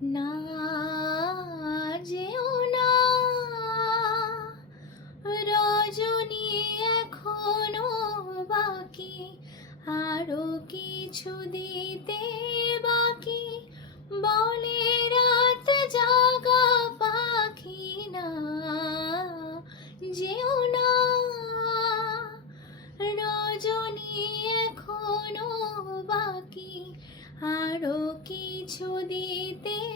না যেও না রজনী, এখনো বাকি, আরো কিছু দিতে বাকি। বলে রাত জাগা পাখি, না যেও না রজনী, এখনো বাকি, আরো কিছু দিতে